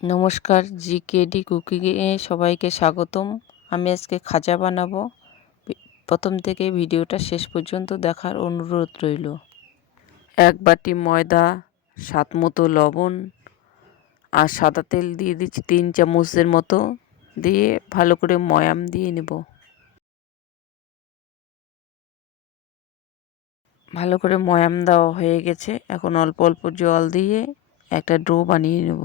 নমস্কার, জিকেডি কুকিংয়ে সবাইকে স্বাগতম। আমি আজকে খাজা বানাবো। প্রথম থেকে ভিডিওটা শেষ পর্যন্ত দেখার অনুরোধ রইল। 1 বাটি ময়দা, স্বাদ মতো লবণ আর সাদা তেল দিয়ে দিচ্ছি 3 চামচের মতো, দিয়ে ভালো করে ময়াম দিয়ে নেব। ভালো করে ময়াম দেওয়া হয়ে গেছে। এখন অল্প অল্প জল দিয়ে একটা ডো বানিয়ে নেব।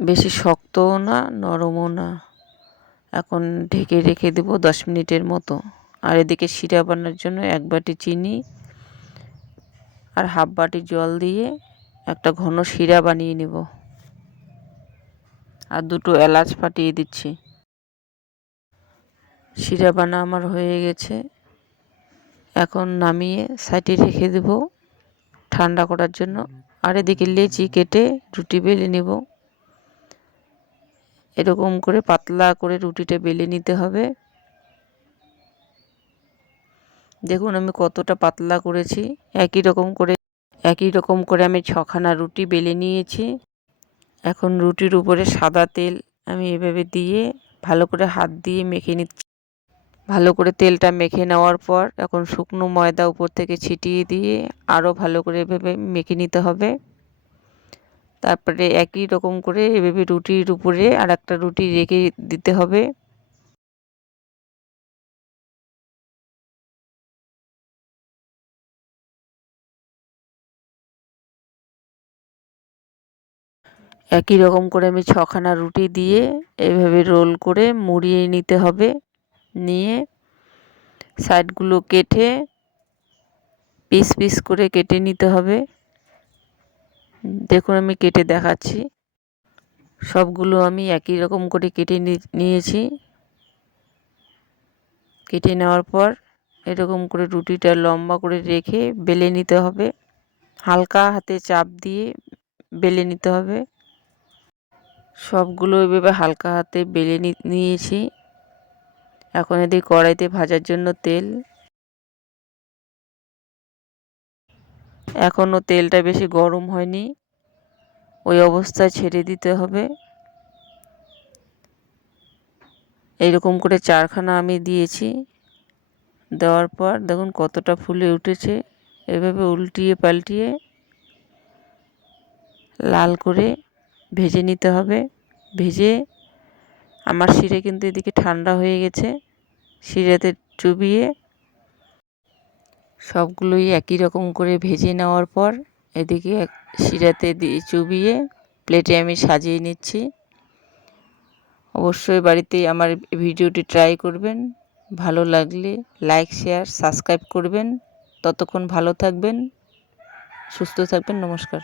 বেশি শক্তও না, নরমও না। এখন ঢেকে রেখে দেবো 10 মিনিটের মতো। আর এদিকে শিরা বানানোর জন্য 1 বাটি চিনি আর হাফ বাটি জল দিয়ে একটা ঘন শিরা বানিয়ে নেব। আর 2টো এলাচ ফাটিয়ে দিচ্ছি। শিরা বানা আমার হয়ে গেছে। এখন নামিয়ে সাইডে রেখে দেব ঠান্ডা করার জন্য। আর এদিকে লেচি কেটে রুটি বেলে নেব। এরকম করে পাতলা করে রুটিটা বেলে নিতে হবে। দেখুন আমি কতটা পাতলা করেছি। একই রকম করে আমি 6খানা রুটি বেলে নিয়েছি। এখন রুটির উপরে সাদা তেল আমি এভাবে দিয়ে ভালো করে হাত দিয়ে মেখে নিচ্ছি। ভালো করে তেলটা মেখে নেওয়ার পর এখন শুকনো ময়দা উপর থেকে ছিটিয়ে দিয়ে আরও ভালো করে এভাবে মেখে নিতে হবে। তারপরে একই রকম করে এভাবে রুটির উপরে আর একটা রুটি রেখে দিতে হবে। একই রকম করে আমি 6খানা রুটি দিয়ে এভাবে রোল করে মুড়িয়ে নিতে হবে। নিয়ে সাইডগুলো কেটে পিস পিস করে কেটে নিতে হবে। দেখুন আমি কেটে দেখাচ্ছি। সবগুলো আমি একই রকম করে কেটে নিয়েছি। কেটে নেওয়ার পর এরকম করে রুটিটা লম্বা করে রেখে বেলে নিতে হবে। হালকা হাতে চাপ দিয়ে বেলে নিতে হবে। সবগুলো এভাবে হালকা হাতে বেলে নিয়েছি। এখন এদিকে কড়াইতে ভাজার জন্য তেল। এখনও তেলটা বেশি গরম হয়নি, ওই অবস্থায় ছেড়ে দিতে হবে। এইরকম করে 4খানা আমি দিয়েছি। দেওয়ার পর দেখুন কতটা ফুলে উঠেছে। এভাবে উল্টিয়ে পাল্টিয়ে লাল করে ভেজে নিতে হবে। ভেজে আমার শিরা কিন্তু এদিকে ঠান্ডা হয়ে গেছে। শিরাতে চুবিয়ে সবগুলোই একই রকম করে ভেজে নেওয়ার পর এদিকে শিরাতে দিয়ে চুবিয়ে প্লেটে আমি সাজিয়ে নিচ্ছি। অবশ্যই বাড়িতে আমার ভিডিওটি ট্রাই করবেন। ভালো লাগলে লাইক, শেয়ার, সাবস্ক্রাইব করবেন। ততক্ষণ ভালো থাকবেন, সুস্থ থাকবেন। নমস্কার।